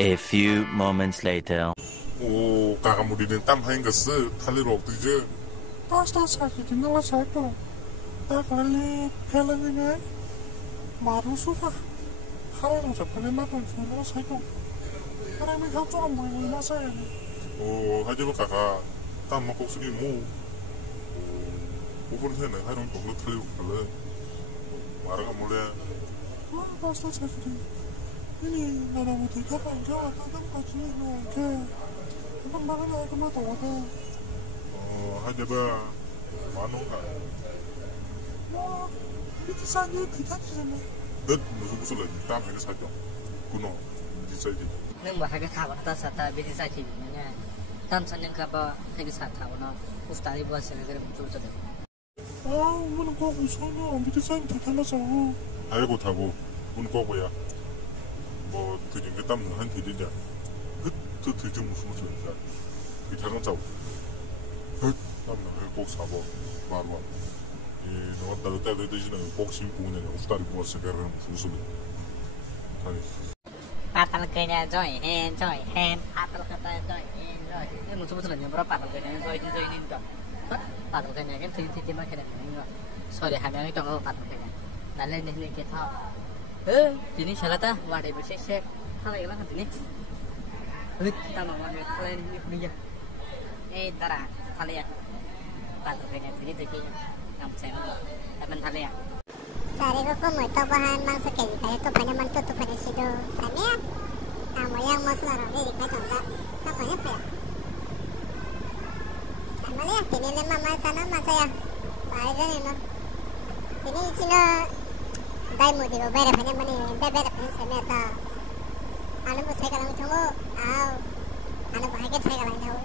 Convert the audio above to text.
A few moments later. 오, 가가무리는 땀 하인 것을 탈리로 없듯이. Basta sakit nala sako. Takali helani maru sufa. Halo sa palimapon nala sako. Parang helto ang mga masaya. 오, 하지마 가가 땀 먹고 쓰기 뭐. 오버는 해네 하이론 동로 탈리로 갈래. 말아가 몰래. Basta sakit. Ini nara mo tika pa nga tatang kasi no ke. Ang mga na ako matawa. 하지마 만원가. 뭐 이렇게 산이 기다리잖아. 너 무슨 무슨 래? 땀 하인 사죠. 구노 디사이드. nâng bảo hai cái thảo ta sát ta bên sai thì nha tam san nâng cả ba hai cái sát thảo nó uftari buat sini kerja muncul saja 뭐는 거 무서워. 밑에 산이 다 달라서. 알고 타고 문 꼬고야. 뭐 그냥 그 땀은 한 뒤지냐. 그 뒤지 무슨 무슨 자. 그 타는 자고. 땀은 꼭 사고 말로. 이 너가 따로 따로 되지는 꼭 심고 그냥 우스타리 부어서 그러는 무슨 소리. 아니. patal kayaknya joy hand patal kata joy ini muncul muncul aja berapa patal kayaknya joy ini enggak patal kayaknya kan tiba mah kayak enggak sorry hanya itu enggak patal kayaknya lalu ini kita ini salah ta wadah bersih hal yang lain ini kita mau ngambil hal ini punya darah hal ya patal kayaknya jadi yang saya teman hal ya Sari ko mo ito bahan mang sa kaya kaya to panya man to panya sido sanya amo yang mas laro ni kaya to sa panya pa amali ya kinile mama sana masaya pai jane no ini sino dai mo di bere panya mani bere panya sanya ta anu mo sai kalang chomo au anu bahage sai kalang thau